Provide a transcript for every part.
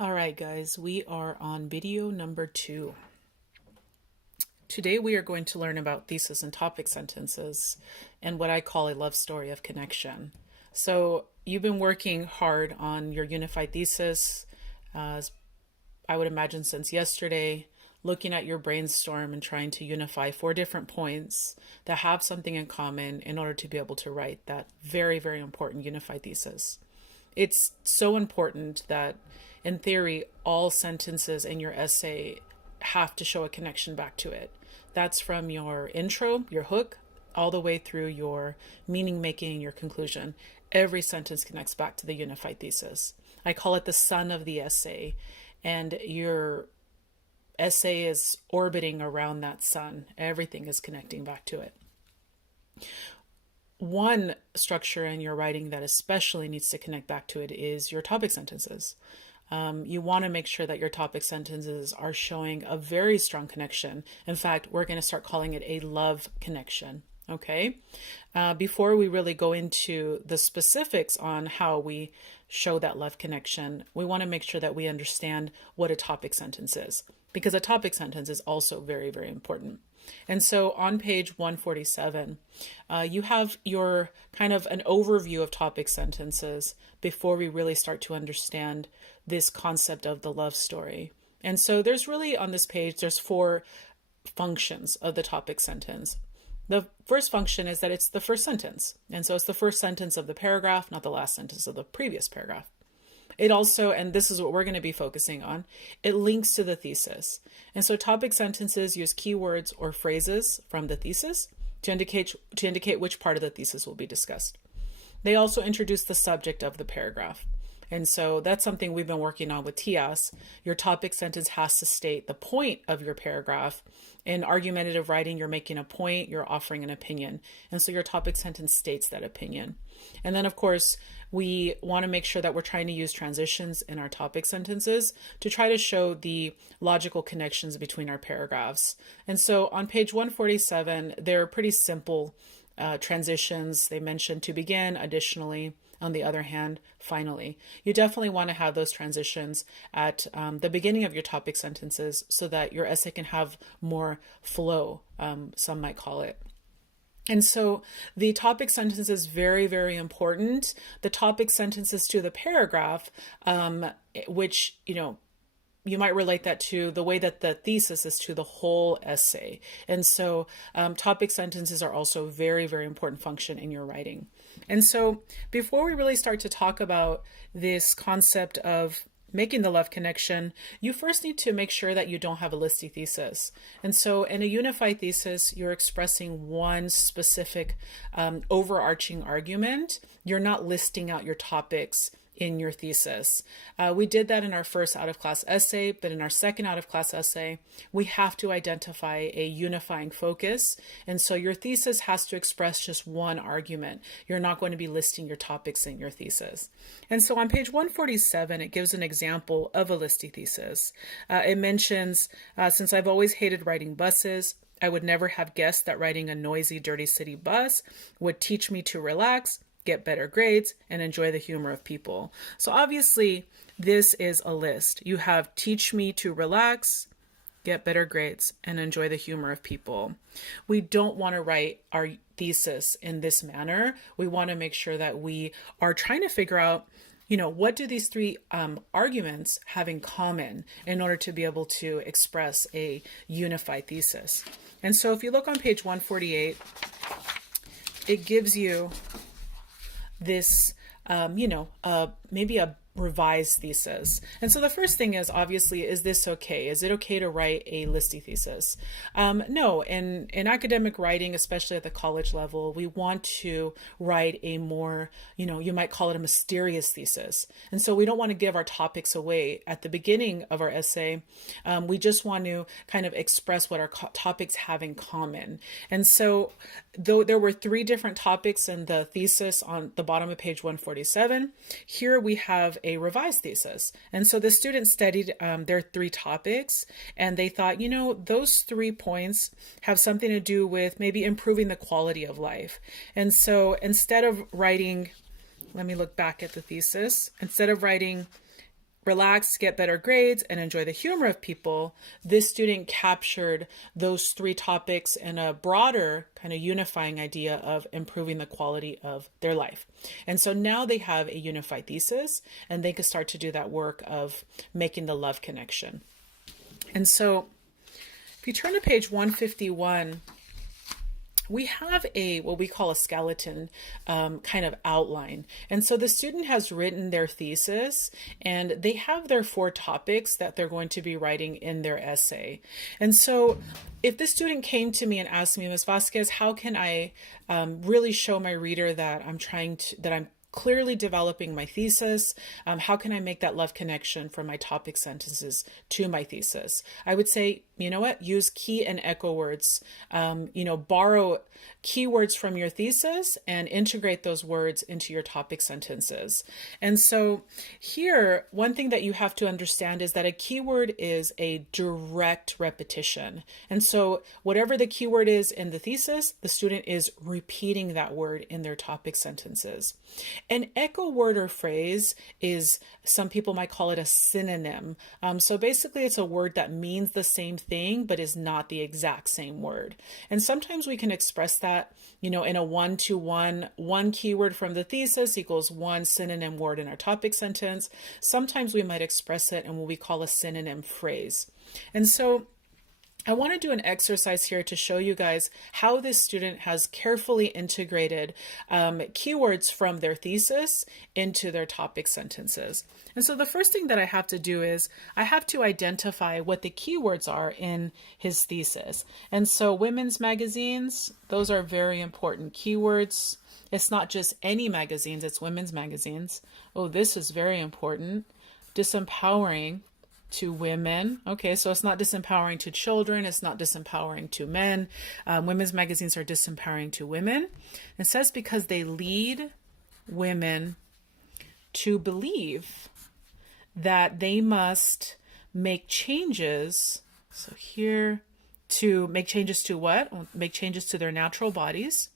All right, guys, we are on video number 2. Today we are going to learn about thesis and topic sentences and what I call a love story of connection. So you've been working hard on your unified thesis, I would imagine since yesterday, looking at your brainstorm and trying to unify 4 different points that have something in common in order to be able to write that very, very important unified thesis. It's so important that, in theory, all sentences in your essay have to show a connection back to it. That's from your intro, your hook, all the way through your meaning making, your conclusion. Every sentence connects back to the unified thesis. I call it the sun of the essay, and your essay is orbiting around that sun. Everything is connecting back to it. One structure in your writing that especially needs to connect back to it is your topic sentences. You want to make sure that your topic sentences are showing a very strong connection. In fact, we're going to start calling it a love connection. Okay. Before we really go into the specifics on how we show that love connection, we want to make sure that we understand what a topic sentence is, because a topic sentence is also very, very important. And so on page 147, you have your kind of an overview of topic sentences before we really start to understand this concept of the love story. And so there's really on this page, there's 4 functions of the topic sentence. The first function is that it's the first sentence. And so it's the first sentence of the paragraph, not the last sentence of the previous paragraph. It also, and this is what we're going to be focusing on, it links to the thesis. And so topic sentences use keywords or phrases from the thesis to indicate which part of the thesis will be discussed. They also introduce the subject of the paragraph. And so that's something we've been working on with TIAS. Your topic sentence has to state the point of your paragraph. In argumentative writing, you're making a point, you're offering an opinion. And so your topic sentence states that opinion. And then, of course, we want to make sure that we're trying to use transitions in our topic sentences to try to show the logical connections between our paragraphs. And so on page 147, they're pretty simple transitions. They mention to begin, additionally. On the other hand, finally, you definitely want to have those transitions at the beginning of your topic sentences so that your essay can have more flow, some might call it. And so the topic sentence is very, very important. The topic sentences to the paragraph, which, you might relate that to the way that the thesis is to the whole essay. And so topic sentences are also a very, very important function in your writing. And so before we really start to talk about this concept of making the love connection, you first need to make sure that you don't have a listy thesis. And so in a unified thesis, you're expressing one specific overarching argument. You're not listing out your topics in your thesis. We did that in our first out-of-class essay, but in our second out-of-class essay, we have to identify a unifying focus. And so your thesis has to express just one argument. You're not going to be listing your topics in your thesis. And so on page 147, it gives an example of a listy thesis. It mentions, since I've always hated riding buses, I would never have guessed that riding a noisy, dirty city bus would teach me to relax, get better grades, and enjoy the humor of people. So obviously, this is a list. You have teach me to relax, get better grades, and enjoy the humor of people. We don't want to write our thesis in this manner. We want to make sure that we are trying to figure out, what do these 3 arguments have in common in order to be able to express a unified thesis. And so if you look on page 148, it gives you this, maybe a revised thesis. And so the first thing is, obviously, is this okay? Is it okay to write a listy thesis? No, in academic writing, especially at the college level, we want to write a more, you might call it a mysterious thesis. And so we don't want to give our topics away at the beginning of our essay. We just want to kind of express what our topics have in common. And so though there were 3 different topics in the thesis on the bottom of page 147, here we have a revised thesis. And so the students studied their 3 topics, and they thought, those 3 points have something to do with maybe improving the quality of life. And so instead of writing, let me look back at the thesis, instead of writing relax, get better grades, and enjoy the humor of people, this student captured those three topics in a broader kind of unifying idea of improving the quality of their life. And so now they have a unified thesis, and they can start to do that work of making the love connection. And so if you turn to page 151, we have what we call a skeleton kind of outline. And so the student has written their thesis, and they have their 4 topics that they're going to be writing in their essay. And so if the student came to me and asked me, Ms. Vasquez, how can I really show my reader that I'm clearly developing my thesis? How can I make that love connection from my topic sentences to my thesis? I would say, you know what, use key and echo words. Borrow keywords from your thesis and integrate those words into your topic sentences. And so here, one thing that you have to understand is that a keyword is a direct repetition. And so whatever the keyword is in the thesis, the student is repeating that word in their topic sentences. An echo word or phrase is, some people might call it a synonym. So basically it's a word that means the same thing, but is not the exact same word. And sometimes we can express that, in a 1-to-1, one keyword from the thesis equals one synonym word in our topic sentence. Sometimes we might express it in what we call a synonym phrase. And so I want to do an exercise here to show you guys how this student has carefully integrated keywords from their thesis into their topic sentences. And so the first thing that I have to do is I have to identify what the keywords are in his thesis. And so women's magazines, those are very important keywords. It's not just any magazines, it's women's magazines. Oh, this is very important. Disempowering to women. Okay, so it's not disempowering to children. It's not disempowering to men. Women's magazines are disempowering to women. It says because they lead women to believe that they must make changes. So here, to make changes to what? Make changes to their natural bodies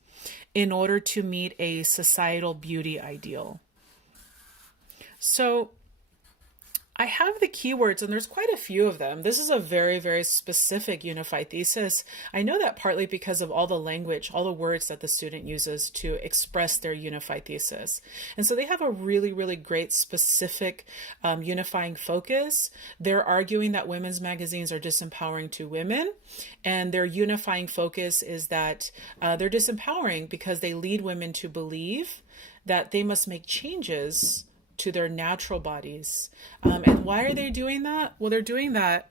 in order to meet a societal beauty ideal. So I have the keywords, and there's quite a few of them. This is a very, very specific unified thesis. I know that partly because of all the language, all the words that the student uses to express their unified thesis. And so they have a really, really great specific unifying focus. They're arguing that women's magazines are disempowering to women, and their unifying focus is that they're disempowering because they lead women to believe that they must make changes to their natural bodies. And why are they doing that? Well, they're doing that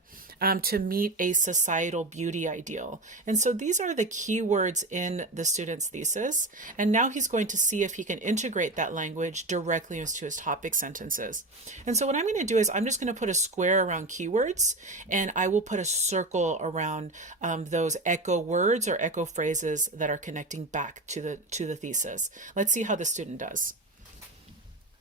to meet a societal beauty ideal. And so these are the key words in the student's thesis. And now he's going to see if he can integrate that language directly into his topic sentences. And so what I'm going to do is I'm just going to put a square around keywords, and I will put a circle around those echo words or echo phrases that are connecting back to the thesis. Let's see how the student does.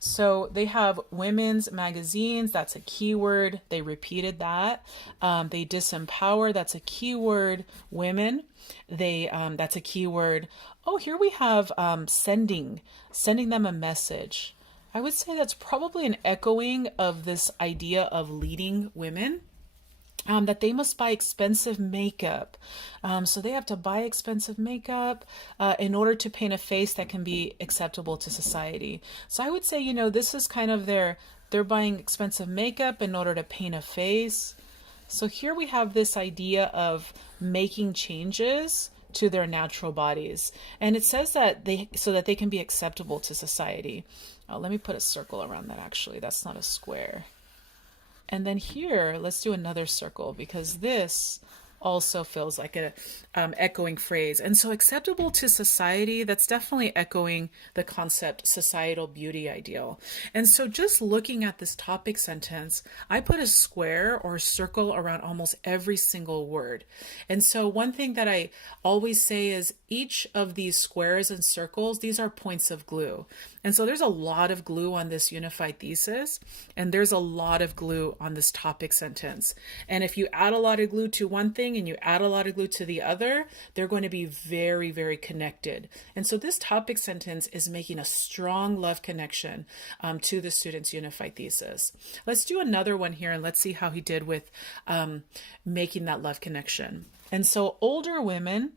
So they have women's magazines, that's a keyword. They repeated that. They disempower, that's a keyword. Women, that's a keyword. Oh, here we have sending them a message. I would say that's probably an echoing of this idea of leading women. That they must buy expensive makeup. So they have to buy expensive makeup in order to paint a face that can be acceptable to society. So I would say, this is kind of they're buying expensive makeup in order to paint a face. So here we have this idea of making changes to their natural bodies. And it says that so that they can be acceptable to society. Let me put a circle around that actually. That's not a square. And then here, let's do another circle because this also feels like a echoing phrase. And so acceptable to society, that's definitely echoing the concept societal beauty ideal. And so just looking at this topic sentence, I put a square or a circle around almost every single word. And so one thing that I always say is, each of these squares and circles, these are points of glue. And so there's a lot of glue on this unified thesis, and there's a lot of glue on this topic sentence. And if you add a lot of glue to one thing and you add a lot of glue to the other, they're going to be very, very connected. And so this topic sentence is making a strong love connection to the student's unified thesis. Let's do another one here and let's see how he did with making that love connection. And so older women,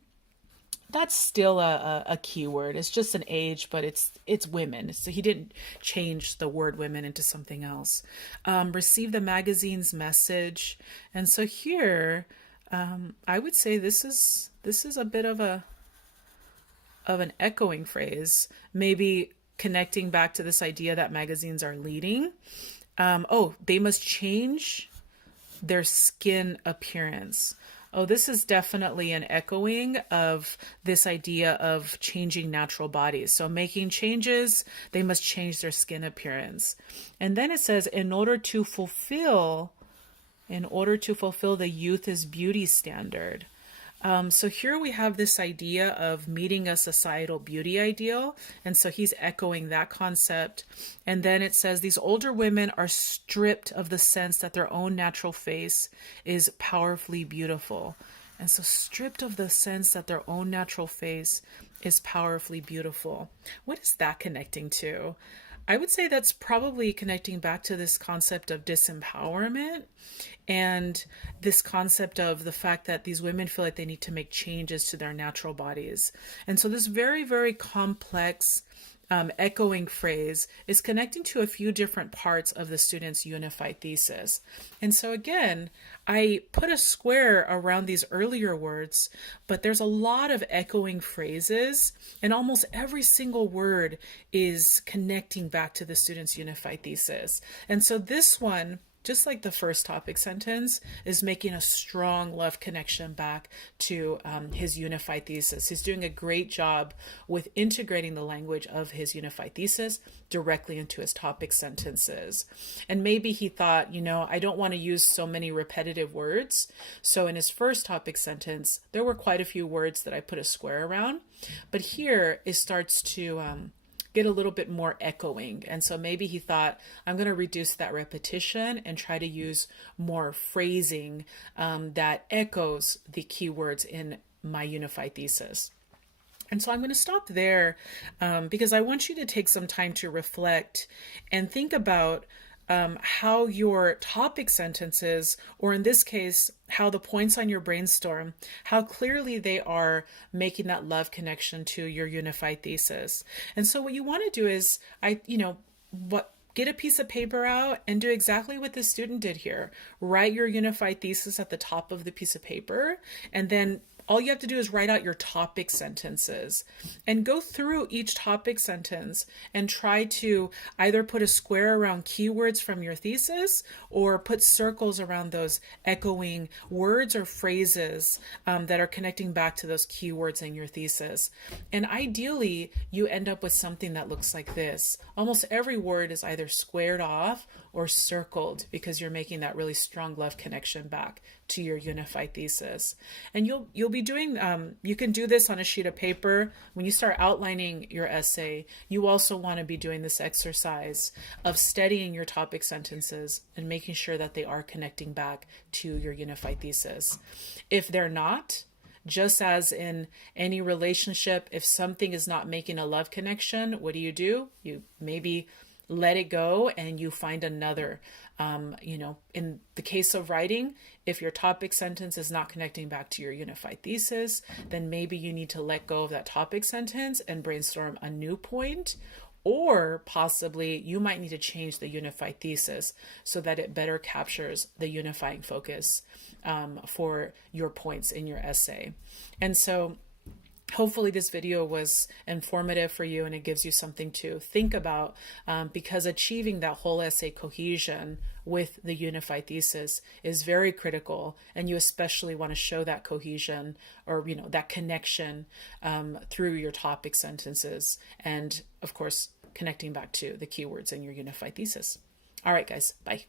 that's still a keyword. It's just an age, but it's women. So he didn't change the word women into something else. Receive the magazine's message. And so here, I would say this is a bit of an echoing phrase, maybe connecting back to this idea that magazines are leading. They must change their skin appearance. Oh, this is definitely an echoing of this idea of changing natural bodies. So making changes, they must change their skin appearance. And then it says, in order to fulfill the youth is beauty standard. So here we have this idea of meeting a societal beauty ideal. And so he's echoing that concept. And then it says these older women are stripped of the sense that their own natural face is powerfully beautiful. And so stripped of the sense that their own natural face is powerfully beautiful. What is that connecting to? I would say that's probably connecting back to this concept of disempowerment and this concept of the fact that these women feel like they need to make changes to their natural bodies. And so this very, very complex echoing phrase is connecting to a few different parts of the student's unified thesis. And so again, I put a square around these earlier words, but there's a lot of echoing phrases, and almost every single word is connecting back to the student's unified thesis. And so this one, just like the first topic sentence, is making a strong love connection back to his unified thesis. He's doing a great job with integrating the language of his unified thesis directly into his topic sentences. And maybe he thought, I don't want to use so many repetitive words. So in his first topic sentence, there were quite a few words that I put a square around. But here it starts to get a little bit more echoing. And so maybe he thought, I'm going to reduce that repetition and try to use more phrasing that echoes the keywords in my unified thesis. And so I'm going to stop there because I want you to take some time to reflect and think about how your topic sentences, or in this case, how the points on your brainstorm, how clearly they are making that love connection to your unified thesis. And so what you want to do is, get a piece of paper out and do exactly what this student did here. Write your unified thesis at the top of the piece of paper, and then all you have to do is write out your topic sentences and go through each topic sentence and try to either put a square around keywords from your thesis or put circles around those echoing words or phrases that are connecting back to those keywords in your thesis. And ideally, you end up with something that looks like this. Almost every word is either squared off or circled because you're making that really strong love connection back to your unified thesis. And you'll be doing, you can do this on a sheet of paper. When you start outlining your essay, you also want to be doing this exercise of studying your topic sentences and making sure that they are connecting back to your unified thesis. If they're not, just as in any relationship, if something is not making a love connection, what do? You maybe let it go and you find another. In the case of writing, if your topic sentence is not connecting back to your unified thesis, then maybe you need to let go of that topic sentence and brainstorm a new point, or possibly you might need to change the unified thesis so that it better captures the unifying focus for your points in your essay. And so hopefully this video was informative for you and it gives you something to think about because achieving that whole essay cohesion with the unified thesis is very critical, and you especially want to show that cohesion or that connection through your topic sentences and of course connecting back to the keywords in your unified thesis. All right, guys, bye.